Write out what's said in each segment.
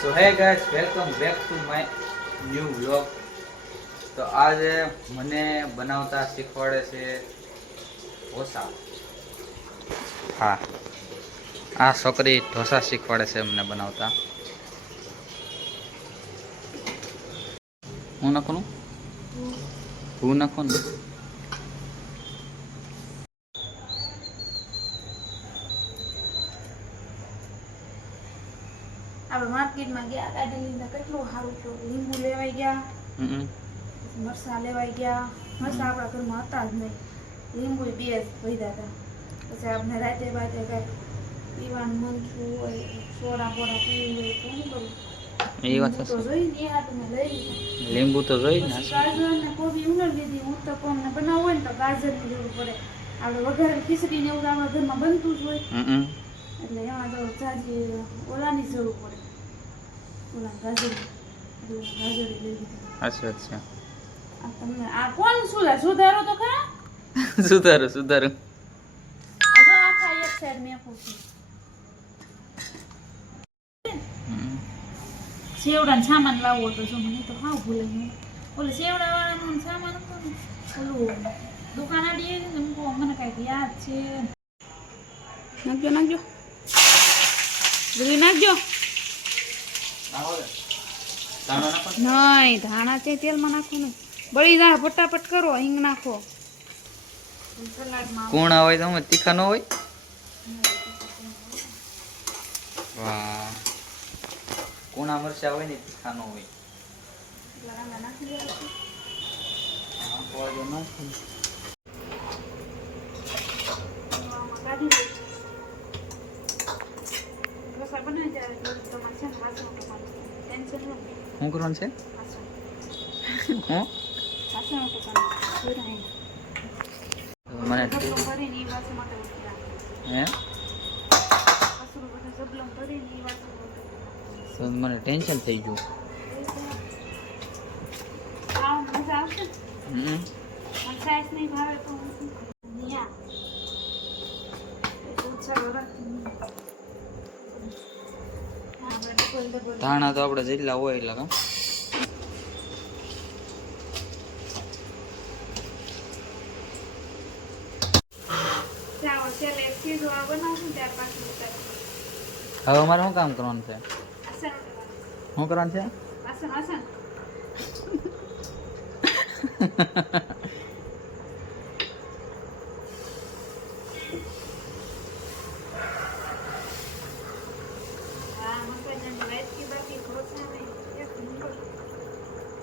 So hey guys, welcome back to my new vlog. તો આજે મને બનાવતા શીખવાડે છે ઢોસા. હા, આ છોકરી ઢોસા શીખવાડે છે મને બનાવતા. હું નાખું ને હું નાખું ને આપણે માર્કેટમાં ગયા ગાડી લઈને કેટલું સારું થયું. લીંબુ લેવાઈ ગયા, મરચાં લેવાઈ ગયા. મરચાં આપણા ઘરમાં હતા જ નહીં, લીંબુ 2 જ વધ્યા હતા. પછી આપણે રાતે બાતે કાંઈ પીવાનું મન થયું હોય, સોડા બોડા પીવું હોય તો શું કરું? એ વાત તો જોઈ ને એ હાટું મેં લઈ લીધા. લીંબુ તો જોઈ ને. પછી ગાજર ને કોબી ઉલર લીધી. ઉત્તપમ ને બનાવવું હોય ને તો ગાજરની જરૂર પડે. આપણે વઘારેલી ખીચડી ને એવું તો આપણા ઘરમાં બનતું જ હોય, એટલે એમાં તો જાજી ઓલાની જરૂર પડે. ઓલા ગાજર લઈ લીધી. અચ્છા. આ તમને આ કોણ સુધારો તો ખરા? સુધારો આ જો આખા એક સાઈડ મેં પૂછ્યું. સેવડાનો સામાન લાવવો હતો, જો મને તો હાવ ભૂલાઈ ગયું. ઓલે સેવડા વાળાનો સામાન હતો ને, ઓલું દુકાન આડી ને મને કાંઈક યાદ છે. નાખજો બધું નાખજો. નહીં, ધાણા છે તેલમાં નાખો ને, બળી જાય. ફટાફટ કરો, હિંગ નાખો. કુણા હોય તો અમે તીખા ન હોય. વાહ, કુણા મરચા હોય ને તીખા ન હોય. શું કરવાનું છે? મને મને ટેન્શન થઈ ગયું. ધાણા તો આપણે જેટલા હોય એટલા કામ. હવે અમારે શું કામ કરવાનું છે? શું કરવાનું છે?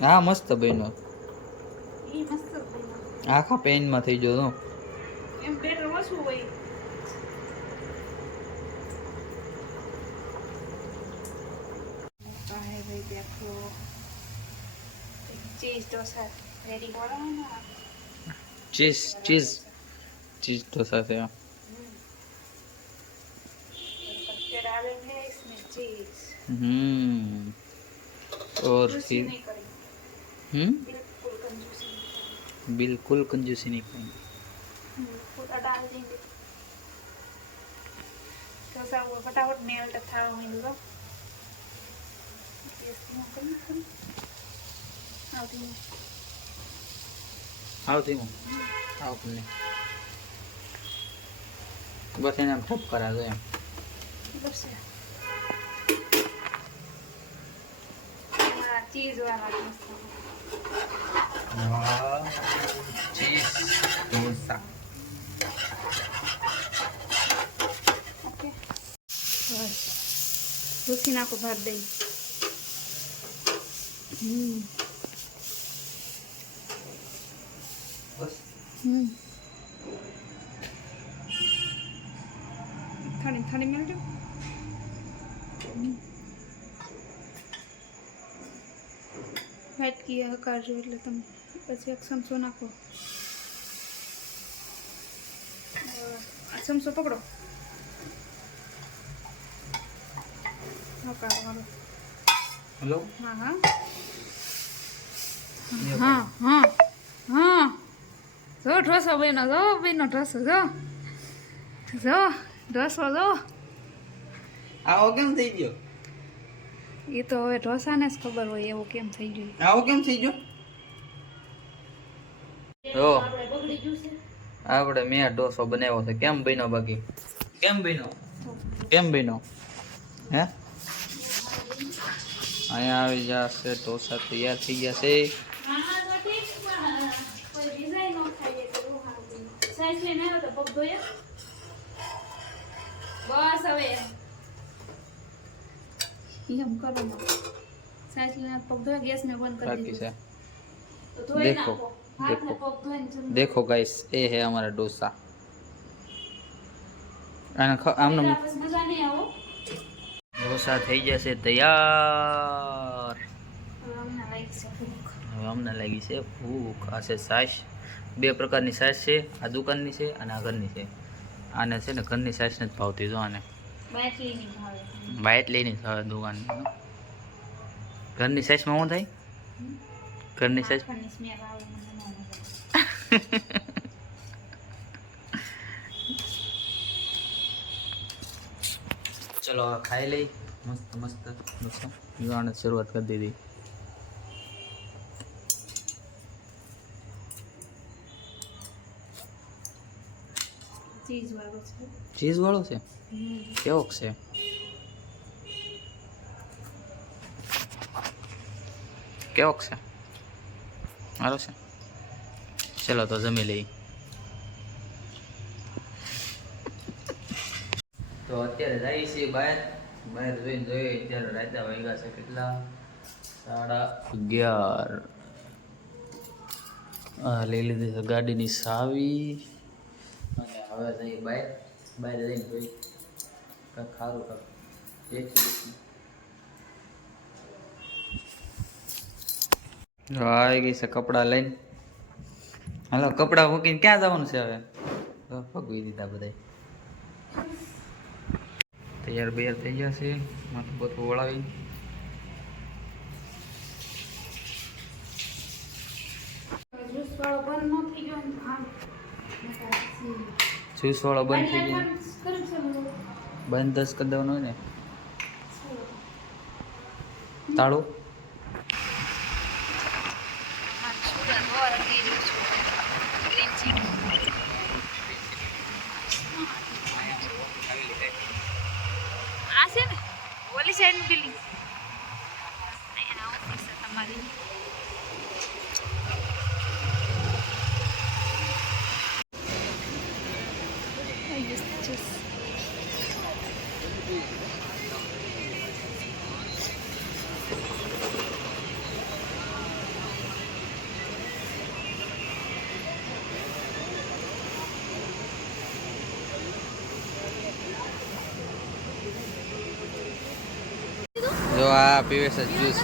હા, મસ્ત બન્યો. આખા પેનમાં થઈ ગયો. એમ બેટર ઓછું હોય. ચીઝ ઢોસા રેડી કરવાના. चीज डोसा से डालेंगे इसमें चीज. और फिर बिल्कुल कंजूसी नहीं करेंगे. बिल्कुल कंजूसी नहीं करेंगे. पूरा डाल देंगे. डोसा वो फटाफट मेल्ट था वहीं लो. આવતી હું ને બસ એને ઠપ કરા દો એમ. બસ ચીઝ વાળા ચીઝ ઢોસા. ઓકે, બસ ભૂસી નાખો ભાત દઈ. થાળી મેળજો. વાટકી હકારજો એટલે તમે પછી એક ચમચો નાખો. આ ચમચો પકડો, હકારો હાલો. હેલો. હા. જો ઢોસો બનો, જો બેનો ઢોસો, જો ઢોસો જો. આવો કેમ થઈ ગયો? એ તો હવે ઢોસાને જ ખબર હોય એવું કેમ થઈ ગયું. આવું કેમ થઈ ગયો? જો આપણે બગડી ગયું છે. આપણે મેં ઢોસો બનાવ્યો છે. કેમ બન્યો બાકી? કેમ બન્યો? કેમ બન્યો? હે અહીંયા આવી જશે ઢોસા તૈયાર થઈ ગયા છે. આમાં તો ઠીક પણ કોઈ ડિઝાઇન ન થાય એટલે બહુ સારું બન્યું. સાઈઝ લઈને આવ્યો તો પગ ધોયા. બસ હવે એમ કરો ને. સાઈઝ લઈને પગ ધોયા, ગેસને બંધ કરી બાકી દીધો. છે. તો ધોઈ देखो નાખો. હાથને देखो પગ ધોઈને જમો. देखो गाइस ये है हमारा डोसा आमने પેલા પછી મજા નહીં આવો. डोसा થઈ જશે તૈયાર. હવે અમને લાગી છે ભૂખ. હવે અમને લાગી છે ભૂખ. આ છે છાશ. બે પ્રકારની છાશ છે. આ દુકાનની છે અને આ ઘરની છે. આને છે ને ઘરની છાશ નથી ભાવતી. જો આને બાટલી નહીં ભાવે. બાઈટ લઈને ખાવે દુકાનની. ઘરની છાશમાં શું થાય? ઘરની છાશ માખણની સ્મેલ આવે મને ન મજા આવે. ચલો હવે ખાઈ લઈ. મસ્ત મસ્ત ડોસા પીવાની શરૂઆત કરી દીધી. ચીઝ વાળો છે. ચીઝ વાળો છે? કેવો છે? કેવો છે? સારો છે. ચલો તો જમી લઈ. તો અત્યારે જઈએ છીએ બહાર. બહાર જોઈને જોઈએ અત્યારે રાતે વાગ્યા છે કેટલા? 11:30. લઈ લીધી છે ગાડીની ચાવી અને હવે જઈએ બહાર. બહાર જઈને જોઈ કાંઈક સારું કાંઈક આવી ગઈ છે કપડાં લઈને. હાલો કપડાં મૂકીને ક્યાં જવાનું છે હવે? પગવી દીધા બધા. તૈયાર બૈયાર થઈ ગયા છે. માથું બધું વળાવી જ્યુસ વાળો બંધ ન થઈ ગયો ને આમ જ્યુસ વાળો બંધ થઈ ગયો. કરી છે બધું. બંધ 10 કરી દેવાનો હોય ને. તાળું આ છે ને ઓલી સાઈડની બિલ્ડિંગ. અહીંયા ઓફિસ છે તમારી. જો આ પીવે છે જ્યુસ.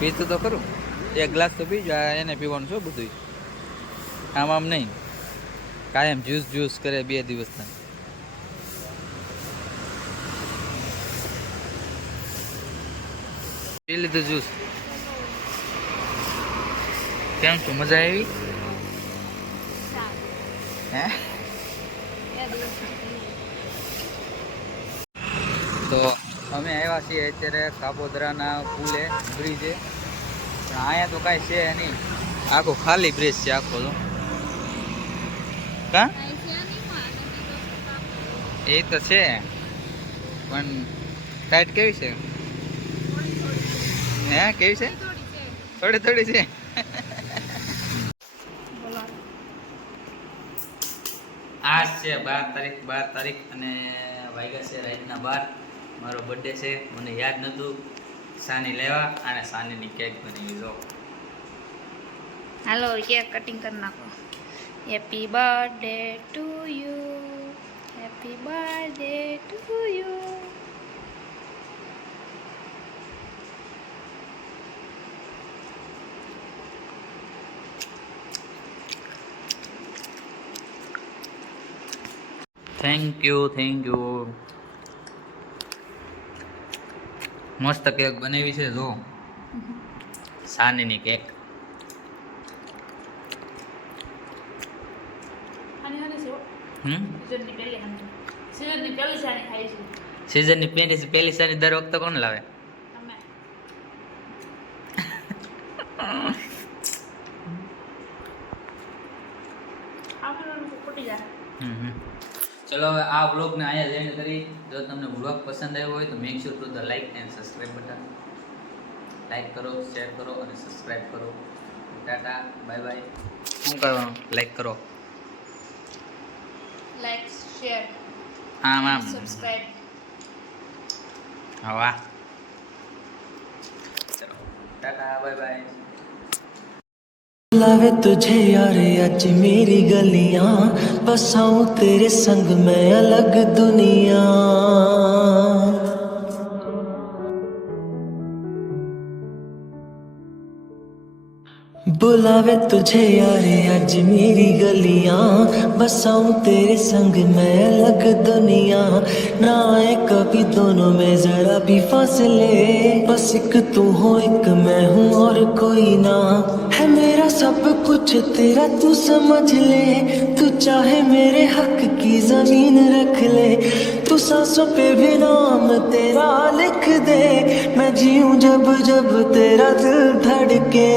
પીતું તો ખરું. એક ગ્લાસ તો પીજો. આ એને પીવાનું છે બધું. આમ નહીં. કાયમ જ્યુસ જ્યુસ કરે 2 દિવસના. પી લીધું જ્યુસ. કેમ છું? મજા આવી? હે તો અમે આવ્યા છીએ અત્યારે કાપોદરાના પુલે બ્રિજે. પણ અહીંયા તો કાંઈ છે નહીં. આખો ખાલી બ્રિજ છે આખો. તો કા એ તો છે પણ ટાઈટ કેવી છે? હે કેવી છે? થોડી થોડી છે. આજ છે 12 તારીખ અને વાગ્યા છે રાતના 12. મારો બર્થડે છે. મને યાદ નહોતું સાની લેવા અને સાનીની કેક બનાવી. લો હાલો કેક કટિંગ કરી નાખો. Happy birthday to you. Happy birthday to you. Thank you મસ્ત કેક બનાવી છે. જો સાનીની કેક. સિઝનની પહેલી સાની દર વખતે કોણ લાવે? ચલો હવે આ વ્લોગને અહીંયા લેન્ડ કરી. જો તમને વ્લોગ પસંદ આવ્યો હોય તો make sure to the like and subscribe button. Like કરો, શેર કરો અને સબસ્ક્રાઇબ કરો. Tata, bye bye. શું કરવાનું? લાઈક કરો. લાઈક, શેર, આમ સબસ્ક્રાઇબ. હવા. ચલો ટાટા, બાય બાય. बुलावे तुझे यार आज मेरी गलियां बसाऊं तेरे संग मैं अलग दुनिया बुलावे तुझे यार आज मेरी गलियां बसाऊं तेरे संग मैं अलग दुनिया ना आए कभी दोनों में जरा भी फासले बस एक तू हो एक मैं हूँ और कोई ना है मेरा सब कुछ तेरा तू समझ ले तू चाहे मेरे हक की जमीन रख ले तू सांसों पे भी नाम तेरा लिख दे मैं जीऊं जब जब तेरा दिल धड़के